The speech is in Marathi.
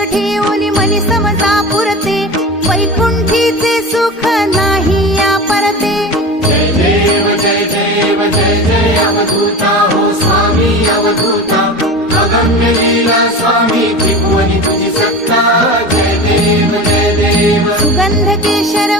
एक ठेवली मनी समजा पुरते वैकुंठीचे सुख नाही या परते जय देव जय देव जय जय अवधूता हो स्वामी अवधूता अगम्य लीला स्वामी त्रिभुवनी तुझी सत्ता जय देव जय देव सुगंध केशर